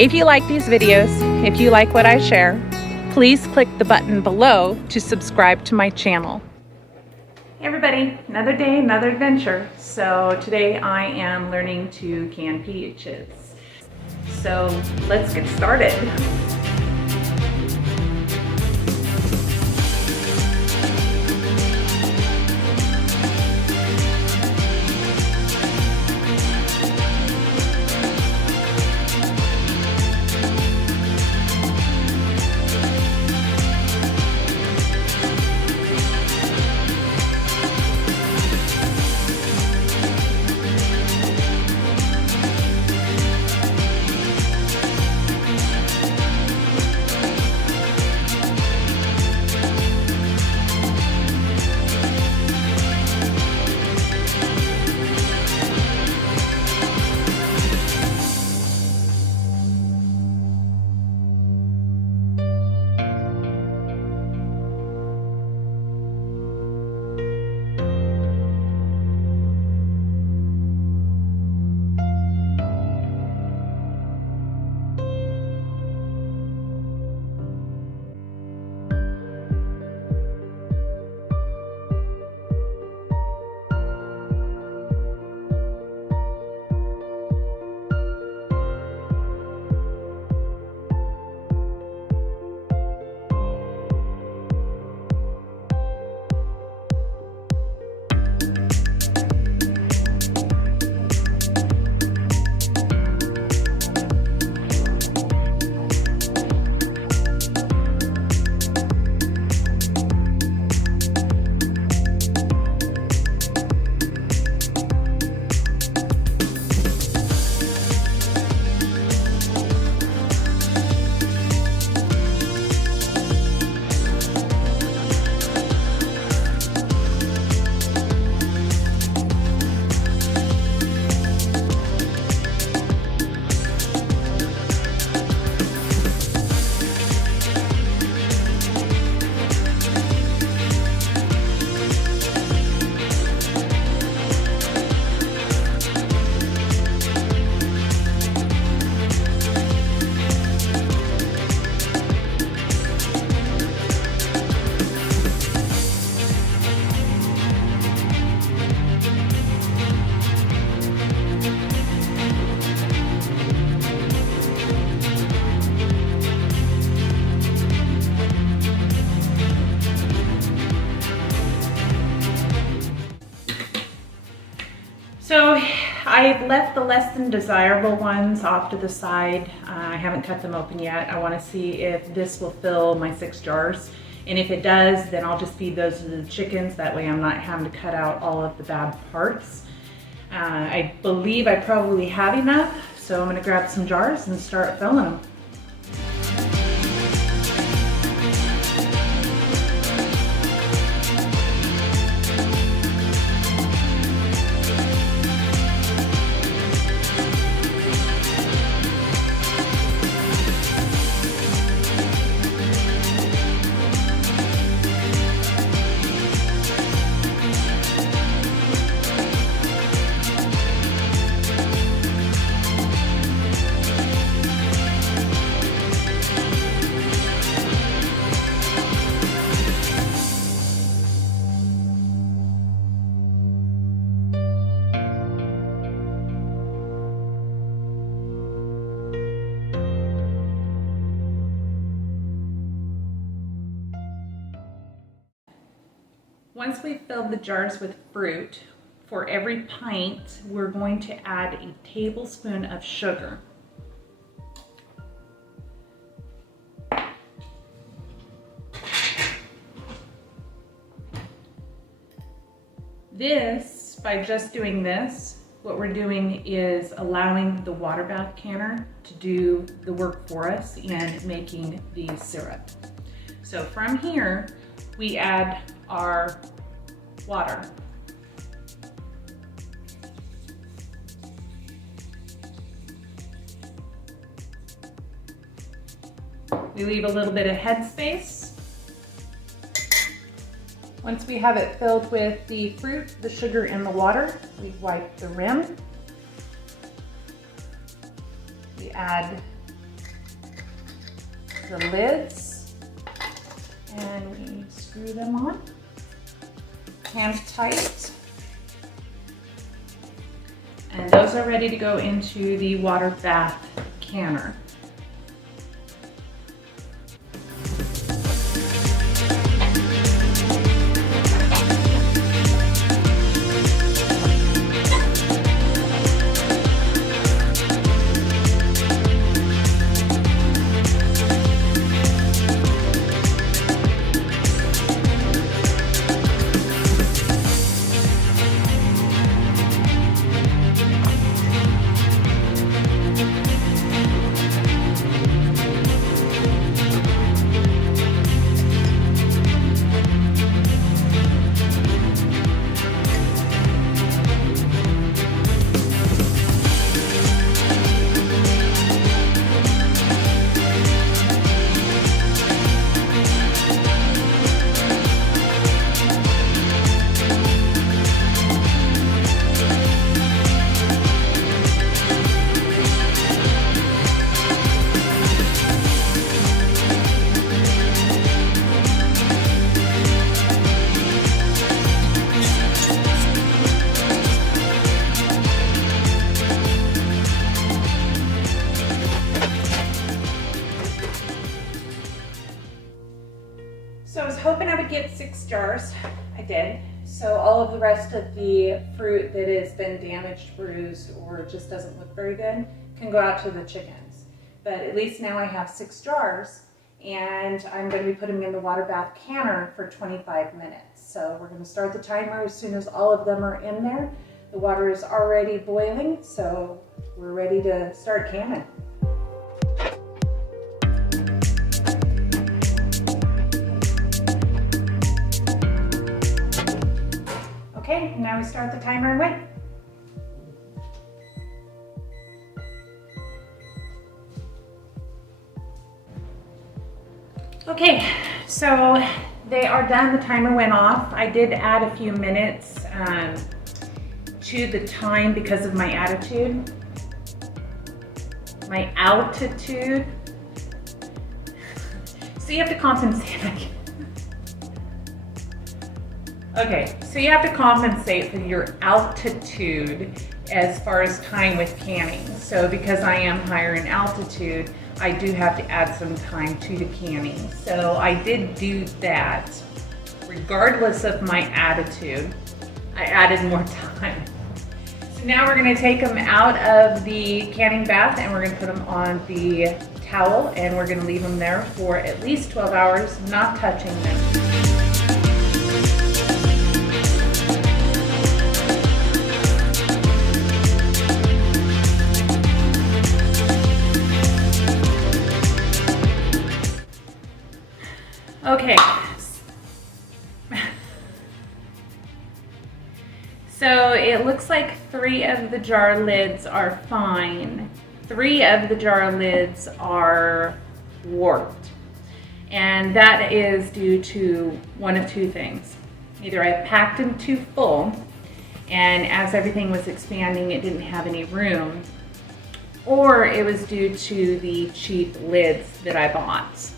If you like these videos, if you like what I share, please click the button below to subscribe to my channel. Hey everybody, another day, another adventure. So today I am learning to can peaches. So let's get started. So I've left the less than desirable ones off to the side. I haven't cut them open yet. I want to see if this will fill my 6 jars. And if it does, then I'll just feed those to the chickens. That way I'm not having to cut out all of the bad parts. I believe I probably have enough. So I'm going to grab some jars and start filling them. Once we've filled the jars with fruit, for every pint, we're going to add a tablespoon of sugar. This, by just doing this, what we're doing is allowing the water bath canner to do the work for us in making the syrup. So from here, we add our water. We leave a little bit of headspace. Once we have it filled with the fruit, the sugar, and the water, we wipe the rim. We add the lids and we screw them on, hand tight. And those are ready to go into the water bath canner. So I was hoping I would get 6 jars. I did. So all of the rest of the fruit that has been damaged, bruised, or just doesn't look very good can go out to the chickens. But at least now I have 6 jars, and I'm going to be putting them in the water bath canner for 25 minutes. So we're going to start the timer as soon as all of them are in there. The water is already boiling, so we're ready to start canning. Okay, now we start the timer and wait. Okay, so they are done. The timer went off. I did add a few minutes to the time because of my attitude. My altitude. So you have to compensate. Okay, so you have to compensate for your altitude as far as time with canning. So because I am higher in altitude, I do have to add some time to the canning. So I did do that. Regardless of my attitude, I added more time. So now we're gonna take them out of the canning bath and we're gonna put them on the towel and we're gonna leave them there for at least 12 hours, not touching them. Okay, so it looks like 3 of the jar lids are fine. 3 of the jar lids are warped. And that is due to one of 2 things. Either I packed them too full, and as everything was expanding, it didn't have any room, or it was due to the cheap lids that I bought.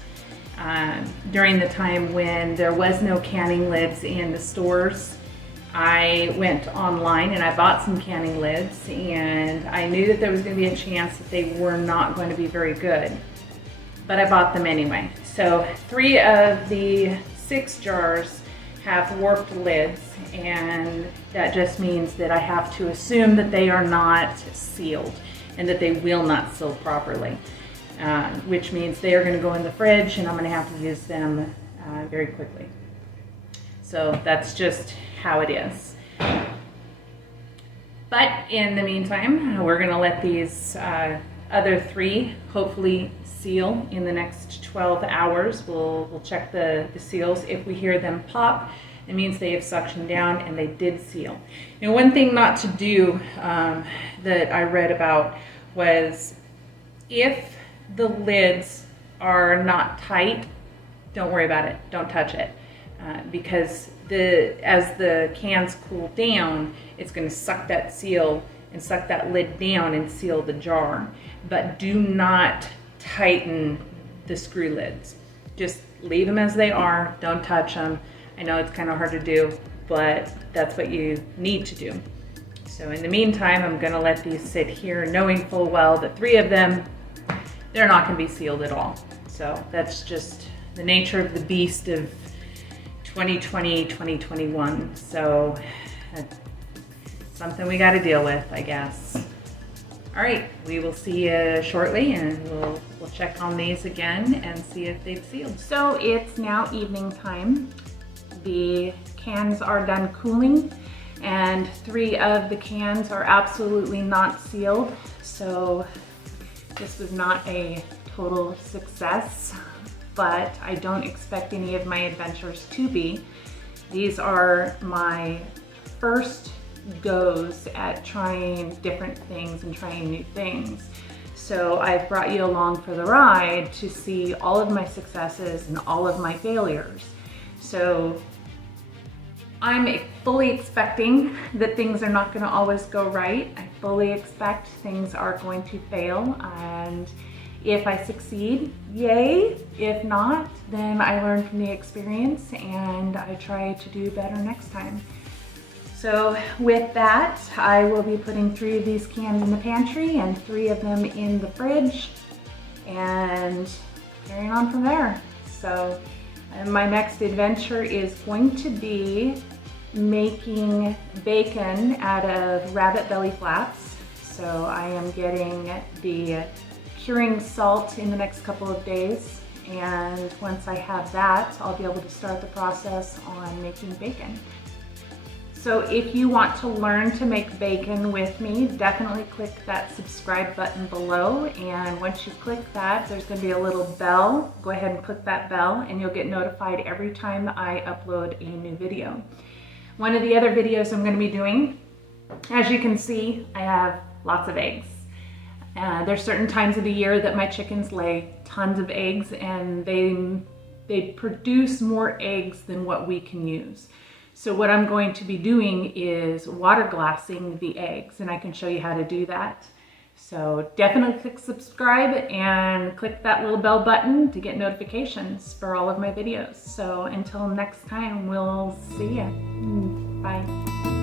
During the time when there was no canning lids in the stores, I went online and I bought some canning lids, and I knew that there was going to be a chance that they were not going to be very good, but I bought them anyway. So 3 of the 6 jars have warped lids, and that just means that I have to assume that they are not sealed and that they will not seal properly. Which means they are going to go in the fridge and I'm going to have to use them very quickly. So that's just how it is. But in the meantime, we're going to let these other 3 hopefully seal in the next 12 hours. We'll check the seals. If we hear them pop, it means they have suctioned down and they did seal. Now, one thing not to do that I read about was if the lids are not tight, don't worry about it, don't touch it, because as the cans cool down, it's going to suck that seal and suck that lid down and seal the jar. But do not tighten the screw lids. Just leave them as they are, don't touch them. I know it's kind of hard to do, but that's what you need to do. So in the meantime, I'm gonna let these sit here knowing full well that 3 of them, they're not gonna be sealed at all. So that's just the nature of the beast of 2020, 2021. So that's something we gotta deal with, I guess. All right, we will see you shortly, and we'll check on these again and see if they've sealed. So it's now evening time. The cans are done cooling, and 3 of the cans are absolutely not sealed. So this was not a total success, but I don't expect any of my adventures to be. These are my first goes at trying different things and trying new things. So I've brought you along for the ride to see all of my successes and all of my failures. So I'm fully expecting that things are not going to always go right. I fully expect things are going to fail, and if I succeed, yay. If not, then I learn from the experience and I try to do better next time. So with that, I will be putting 3 of these cans in the pantry and 3 of them in the fridge, and carrying on from there. So my next adventure is going to be making bacon out of rabbit belly flats. So I am getting the curing salt in the next couple of days, and once I have that, I'll be able to start the process on making bacon. So if you want to learn to make bacon with me, definitely click that subscribe button below, and once you click that, there's going to be a little bell. Go ahead and click that bell and you'll get notified every time that I upload a new video. One of the other videos I'm going to be doing, as you can see, I have lots of eggs. There's certain times of the year that my chickens lay tons of eggs, and they produce more eggs than what we can use. So what I'm going to be doing is water glassing the eggs, and I can show you how to do that. So definitely click subscribe and click that little bell button to get notifications for all of my videos. So until next time, we'll see ya. Bye.